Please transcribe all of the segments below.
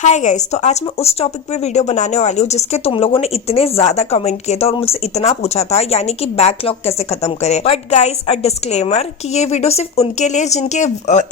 Hi guys, तो आज मैं उस टॉपिक पे वीडियो बनाने वाली हूँ जिसके तुम लोगों ने इतने ज्यादा कमेंट किए थे और मुझसे इतना पूछा था, यानी कि बैकलॉग कैसे खत्म करें। बट गाइस, अ डिस्क्लेमर कि ये वीडियो सिर्फ उनके लिए जिनके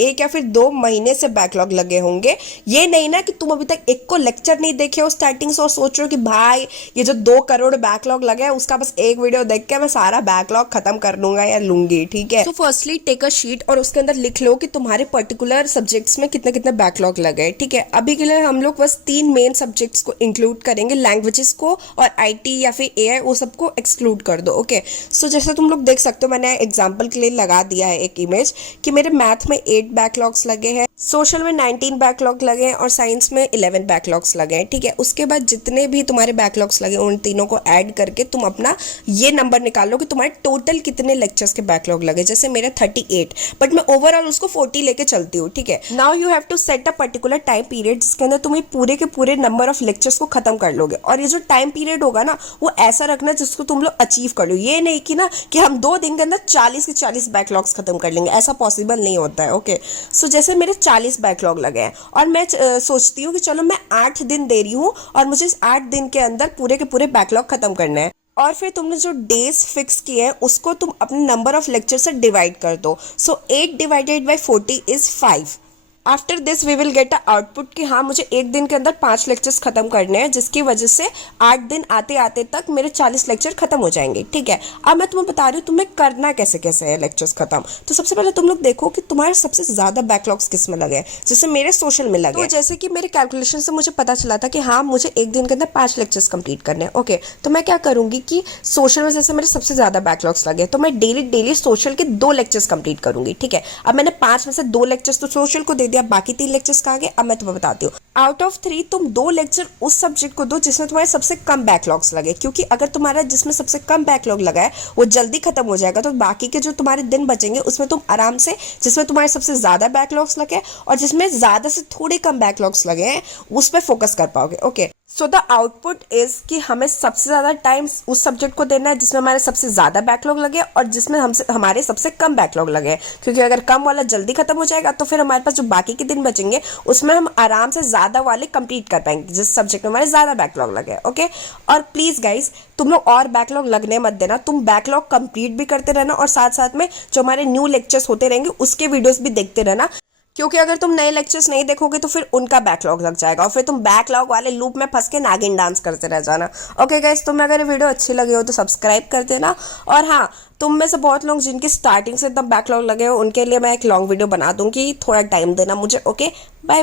एक या फिर 2 महीने से बैकलॉग लगे होंगे। ये नहीं ना कि तुम अभी तक एक को लेक्चर नहीं देखे हो स्टार्टिंग से और सोच रहे हो कि भाई ये जो 2 करोड़ बैकलॉग लगे है उसका बस एक वीडियो देख के मैं सारा बैकलॉग खत्म कर लूंगा या लूंगी। ठीक है, तो फर्स्टली टेक अ शीट और उसके अंदर लिख लो कि तुम्हारे पर्टिकुलर सब्जेक्ट्स में कितने कितने बैकलॉग लगे। ठीक है, अभी के लिए हम लोग बस 3 मेन सब्जेक्ट्स को इंक्लूड करेंगे, लैंग्वेजेस को और आईटी या फिर एआई, वो सबको एक्सक्लूड कर दो। ओके, सो जैसे तुम लोग देख सकते हो, मैंने एग्जांपल के लिए लगा दिया है एक इमेज कि मेरे मैथ में 8 बैकलॉग्स लगे हैं, सोशल में 19 बैकलॉग लगे हैं और साइंस में 11 बैकलॉग्स लगे हैं। ठीक है, उसके बाद जितने भी तुम्हारे बैकलॉग्स लगे उन तीनों को ऐड करके तुम अपना ये नंबर निकालो कि तुम्हारे टोटल कितने लेक्चर्स के बैकलॉग लगे। जैसे मेरे 38, बट मैं ओवरऑल उसको 40 लेके चलती हूँ। ठीक है, now you have to set a particular time period जिसके अंदर तुम्हें पूरे के पूरे नंबर ऑफ लेक्चर्स को खत्म कर लोगे। और ये जो टाइम पीरियड होगा ना, वो ऐसा रखना जिसको तुम लोग अचीव कर लो। ये नहीं कि ना कि हम 2 दिन के अंदर 40 के 40 बैकलॉग्स खत्म कर लेंगे, ऐसा पॉसिबल नहीं होता है। ओके, सो जैसे मेरे 40 बैकलॉग लगे हैं और मैं सोचती हूँ कि चलो मैं 8 दिन दे रही हूँ और मुझे इस 8 दिन के अंदर पूरे के पूरे बैकलॉग खत्म करना है। और फिर तुमने जो डेज फिक्स किए हैं उसको तुम अपने नंबर ऑफ लेक्चर से डिवाइड कर दो। So 8 divided by 40 is 5। After this we will get a output कि हाँ, मुझे एक दिन के अंदर 5 लेक्चर्स खत्म करने हैं, जिसकी वजह से 8 दिन आते आते तक मेरे 40 लेक्चर खत्म हो जाएंगे। ठीक है, अब मैं तुम्हें बता रही हूँ तुम्हें करना कैसे कैसे है लेक्चर्स खत्म। तो सबसे पहले तुम लोग देखो कि तुम्हारे सबसे ज्यादा बैकलॉग्स किस में लगे हैं। जैसे मेरे सोशल में लगे, तो जैसे कि मेरे कैलकुलेशन से मुझे पता चला था कि हाँ, मुझे एक दिन के अंदर 5 लेक्चर्स कंप्लीट करने हैं। ओके, तो मैं क्या करूंगी कि सोशल में जैसे मेरे सबसे ज्यादा बैकलॉग्स लगे तो मैं डेली डेली सोशल के 2 लेक्चर्स कंप्लीट करूंगी। ठीक है, अब मैंने 5 में से 2 लेक्चर्स तो सोशल को दे दिया, बाकी 3 लेक्चर्स का आगे। अब मैं तुम्हें बताती हूँ, आउट ऑफ 3 तुम 2 लेक्चर उस सब्जेक्ट को दो जिसमें तुम्हारे सबसे कम बैकलॉग्स लगे, क्योंकि अगर तुम्हारा जिसमें सबसे कम बैकलॉग लगा है वो जल्दी खत्म हो जाएगा तो बाकी के जो तुम्हारे दिन बचेंगे उसमें तुम आराम से, जिसमें तुम्हारे सबसे ज्यादा बैकलॉग्स लगे और जिसमें ज्यादा से थोड़े कम बैकलॉग्स लगे हैं उस पर फोकस कर पाओगे। Okay, so the output is कि हमें सबसे ज्यादा टाइम उस सब्जेक्ट को देना है जिसमें हमारे सबसे ज्यादा बैकलॉग लगे और जिसमें हमारे सबसे कम बैकलॉग लगे, क्योंकि अगर कम वाला जल्दी खत्म हो जाएगा तो फिर हमारे पास जो बाकी के दिन बचेंगे उसमें हम आराम से ज्यादा वाले कंप्लीट कर पाएंगे जिस सब्जेक्ट में हमारे ज्यादा बैकलॉग लगे। ओके, और प्लीज गाइज, तुम लोग और बैकलॉग लगने मत देना, तुम बैकलॉग कंप्लीट भी करते रहना और साथ साथ में जो हमारे न्यू लेक्चर्स होते रहेंगे उसके वीडियोस भी देखते रहना, क्योंकि अगर तुम नए लेक्चर्स नहीं देखोगे तो फिर उनका बैकलॉग लग जाएगा और फिर तुम बैकलॉग वाले लूप में फंस के नागिन डांस करते रह जाना। ओके गाइस, तुम्हें अगर ये वीडियो अच्छी लगी हो तो सब्सक्राइब कर देना। और हाँ, तुम में से बहुत लोग जिनकी स्टार्टिंग से एकदम बैकलॉग लगे हो उनके लिए मैं एक लॉन्ग वीडियो बना दूंगी, थोड़ा टाइम देना मुझे। Okay, bye.